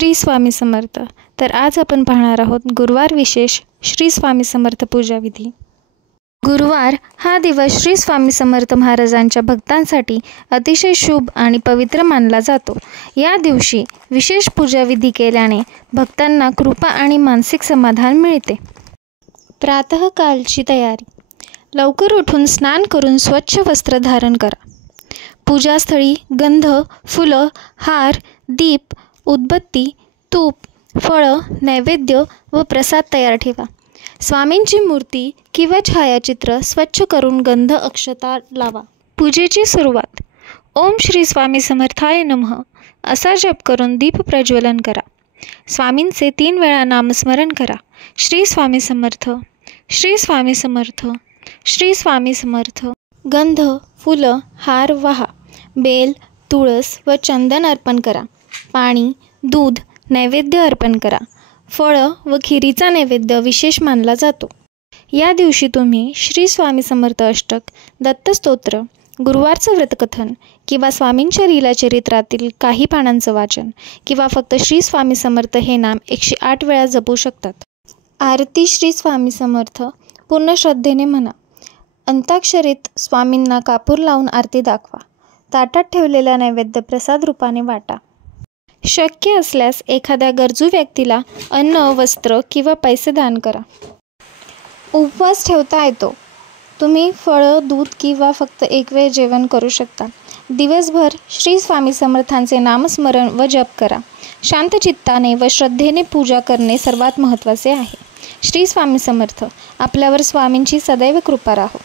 श्री स्वामी समर्थ. तर आज आपण पाहणार आहोत गुरुवार विशेष श्री स्वामी समर्थ पूजा विधी. गुरुवार हा दिवस श्री स्वामी समर्थ महाराजांच्या भक्तांसाठी अतिशय शुभ आणि पवित्र मानला जातो. या दिवशी विशेष पूजाविधी केल्याने भक्तांना कृपा आणि मानसिक समाधान मिळते. प्रातःकालची तयारी. लवकर उठून स्नान करून स्वच्छ वस्त्र धारण करा. पूजास्थळी गंध, फुलं, हार, दीप, उदबत्ती, तूप, फळं, नैवेद्य व प्रसाद तयार ठेवा. स्वामींची मूर्ती किंवा छायाचित्र स्वच्छ करून गंध अक्षता लावा. पूजेची सुरुवात. ओम श्री स्वामी समर्थाय नमः असा जप करून दीप प्रज्वलन करा. स्वामींचे 3 वेळा नामस्मरण करा. श्री स्वामी समर्थ, श्री स्वामी समर्थ, श्री स्वामी समर्थ. गंध, फुलं, हार वाहा. बेल, तुळस व चंदन अर्पण करा. पाणी, दूध, नैवेद्य अर्पण करा. फळं व खिरीचा नैवेद्य विशेष मानला जातो. या दिवशी तुम्ही श्री स्वामी समर्थ अष्टक, दत्तस्तोत्र, गुरुवारचं व्रतकथन किंवा स्वामींच्या लीलाचरित्रातील काही पानांचं वाचन किंवा फक्त श्री स्वामी समर्थ हे नाम 108 वेळा जपू शकतात. आरती. श्री स्वामी समर्थ पूर्ण श्रद्धेने म्हणा. अंताक्षरीत स्वामींना कापूर लावून आरती दाखवा. ताटात ठेवलेला नैवेद्य प्रसाद रूपाने वाटा. शक्य असल्यास एखाद्या गरजू व्यक्तीला अन्न, वस्त्र किंवा पैसे दान करा. उपवास ठेवता येतो. तुम्ही फळं, दूध किंवा फक्त एक वेळ जेवण करू शकता. दिवसभर श्री स्वामी समर्थांचे नामस्मरण व जप करा. शांत चित्ताने व श्रद्धेने पूजा करणे सर्वात महत्त्वाचे आहे. श्री स्वामी समर्थ. आपल्यावर स्वामींची सदैव कृपा राहो.